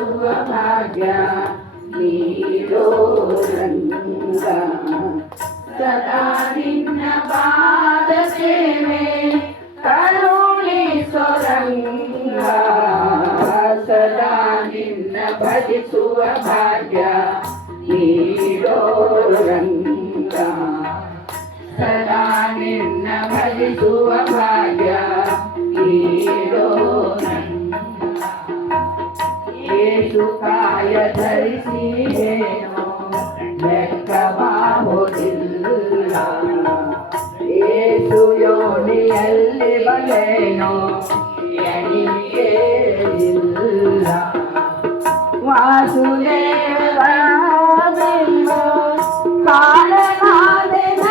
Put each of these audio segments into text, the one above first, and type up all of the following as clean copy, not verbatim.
ಭಜಿಸುವ ಭಾಗ್ಯ ನೀಡೋ ರಂಗ ಸದಾ ನಿನ್ನ ಪಾದ ಸೇವೆ ಕರುಣಿಸೋ ರಂಗ ಸದಾ ನಿನ್ನ ಭಜಿಸುವ ಭಾಗ್ಯ ನೀಡೋ ರಂಗ ಸದಾ ನಿನ್ನ ಭಜಿಸುವ ಭಾಗ್ಯ ನೀಡೋ ಯೇಸು ಕಾಯ ಧರಿಸಿದೇನೋ ಲೆಕ್ಕವಾಗುವುದಿಲ್ಲ ಯೇಸು ಯೋನಿಯಲ್ಲಿ ಬಲೆನೋ ಎಣಿಕೆ ಇಲ್ಲ ವಾಸುದೇವ ಬಿಂಬ ಕಾಣಲಾದೆನಲ್ಲ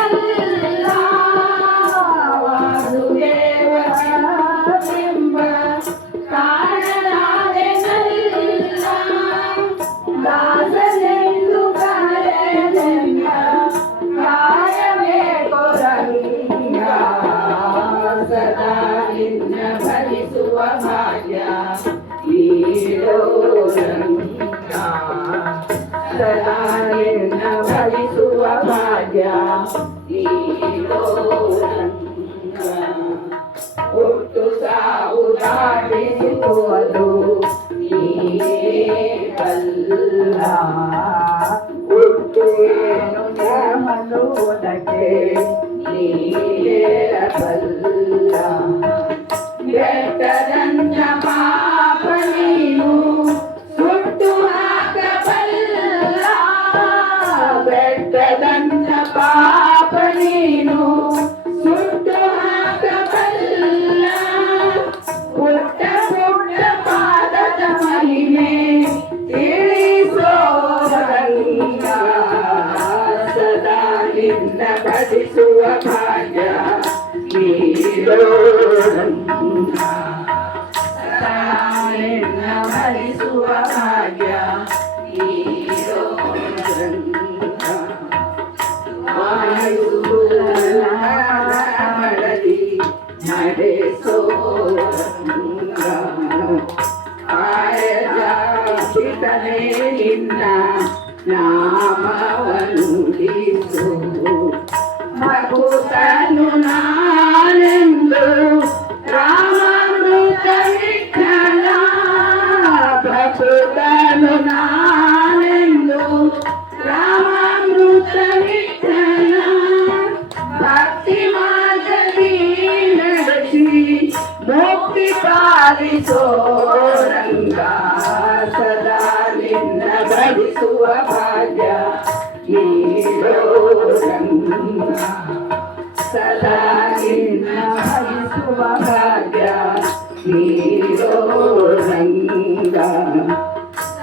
ವಾಸುದೇವ ಬಿಂಬ ಕಾಣಲಾದೆನಲ್ಲ ದಾಸನೆಂದು ಕರೆದೆನ್ನ ಕಾಯಬೇಕು ರಂಗ ಸದಾ ನಿನ್ನ ಭಜಿಸುವ ಭಾಗ್ಯ ನೀಡೋ ರಂಗ ಸದಾ ನಿನ್ನ ಭಜಿಸುವ ಭಾಗ್ಯ ನೀಡೋ ರಂಗ ಹುಟ್ಟು ಸಾವು ದಾಟಿಸುವುದು ನೀವಲ್ಲ ಹುಟ್ಟು ಏನು ನ್ಯಾಮನುವುದಕ್ಕೆ ನೀರಬಲ್ಲ ಬೆಟ್ಟದಂತ ಪಾಪ ನೀನು ಸುಟ್ಟು ಹಾಕಬಲ್ಲ ಬೆಟ್ಟದಂತ ಪಾಪ ನೀನು ಸುಟ್ಟು ಹಾಕಬಲ್ಲ ಪುಟ್ಟ ಪುಟ್ಟ ಪಾದದ ಮಹಿಮೆ ತಿಳಿಸೋ ರಂಗ ಸದಾ ನಿನ್ನ ಭಜಿಸುವ ಭಾಗ್ಯ ನೀಡೋ ರಂಗ ಸದಾ ನಿನ್ನ ಭಜಿಸುವ ಭಾಗ್ಯ ನೀಡೋ ರಂಗ ಮಾಡಲಿ ನಡೆಸೋ ರಂಗ ಆಯಜಾಪಿತನೇ ನಿನ್ನ ನಾಮವನುಡಿಸು ಭಕುತನು ನಾನೆಂದು ರಾಮಾಮೃತ ವಿಠಲ ಭಕುತನು ನಾನೆಂದು ರಾಮಾಮೃತ ವಿಠಲ ಭಕ್ತಿ ಮಾರ್ಗದಿ ನಡೆಸಿ ಮುಕ್ತಿ ಪಾಲಿಸೋ ರಂಗ ಸದಾ ನಿನ್ನ ಭಜಿಸುವ ಭಾಗ್ಯ ನೀಡೋ ರಂಗ ಸದಾ ನಿನ್ನ ಭಜಿಸುವ ಭಾಗ್ಯ ನೀಡೋ ರಂಗ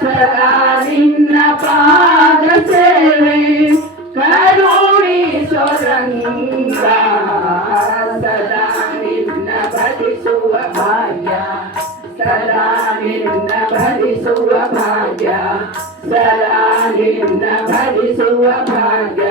ಸದಾ ನಿನ್ನ ಪಾದ ಸೇವೆ ಕರುಣಿಸೋ ರಂಗ ಸದಾ ನಿನ್ನ ಭಜಿಸುವ ಭಾಗ್ಯ ಸದಾ ನಿನ್ನ ಭಜಿಸುವ ಭಾಗ್ಯ ಸದಾ ನಿನ್ನ ಭಜಿಸುವ ಭಾಗ್ಯ